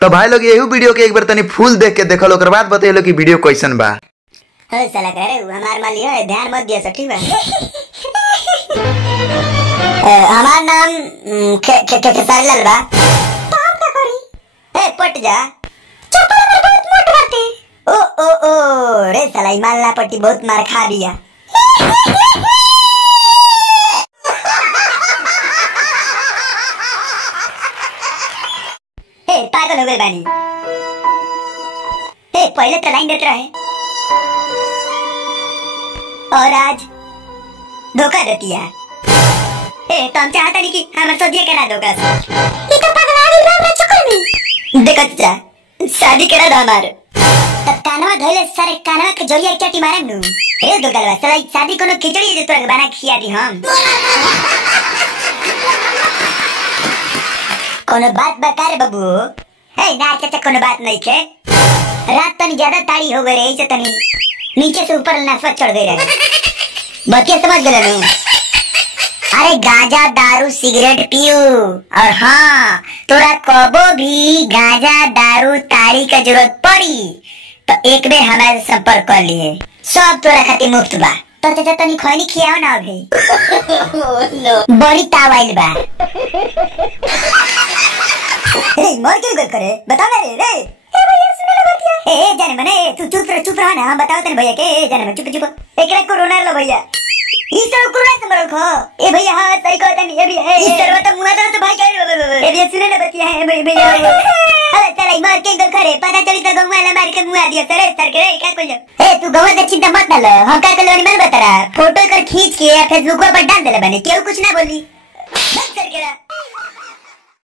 तो भाई लोग यही वीडियो के एक बार तनी फुल देख के देखल, ओकर बाद बतैलो कि वीडियो कैसन बा। अरे साला करे हमार माली है, ध्यान मत दिया, सब ठीक बा। हमार नाम खेसारी लाल बा। काम का करी? ए पट जा, चप्पल में बहुत मोट बाटे। ओ रे साला मालना पट्टी बहुत मार खा दिया। ए पागल हो गए बानी। ए पहले तो लाइन देते रहे और आज धोखा देती है। ए तो हम चाहता नहीं कि हमारे शादी करा धोखा से। ये तो पगला गई बा हमरा चक्कर में। देखो चाचा, शादी करा दो हमारे। तब कानवा धोले सारे कानवा के जोरिया चाटी मारम नु। ए दोगलवा साला शादी कोनो खिचड़ी दे तोरा बना खिया दी हम। कोनो बात बता रे बाबू। ए ना चाचा कोनो बात नहीं है। रात तनी ज्यादा ताड़ी हो गई रही से तनी नीचे से ऊपर नसवा चढ़ गई रही। बतिया समझ गए नु। अरे गांजा दारू सिगरेट पियो और हाँ तोरा कबो भी गांजा दारू ताड़ी का जरूरत पड़ी तो एक बेर हमारे संपर्क कर लिए, सब तोरा खातिर मुफ्त बा। तो चाचा तनी खैनी खियाओ ना अभी। बड़ी तावाइल बा। मर क्यों गल करे बता ना रे। ए भैया सुन ले बतिया। ए जाने मने तू चुप रह ना, हम बताओ तने भैया के। ए जाने मन चुप एकरा कोरोना लो भैया। ई सब कोरोना से मरल खो। ए भैया हां सही कहता नहीं। ए भैया ई सर्व तो मुआ तो भाई कह। ए भैया सुन ले बतिया है भैया। अरे चल मर के गल करे पता चली तो गौवा ले मार के मुआ दिया सर सर के क्या कोई। ए तू गौवा के चिंता मत ना लो, हम का कलवानी मन बता रहा। फोटो कर खींच के फेसबुक पर डाल देले बने, केहू कुछ ना बोली। बस कर के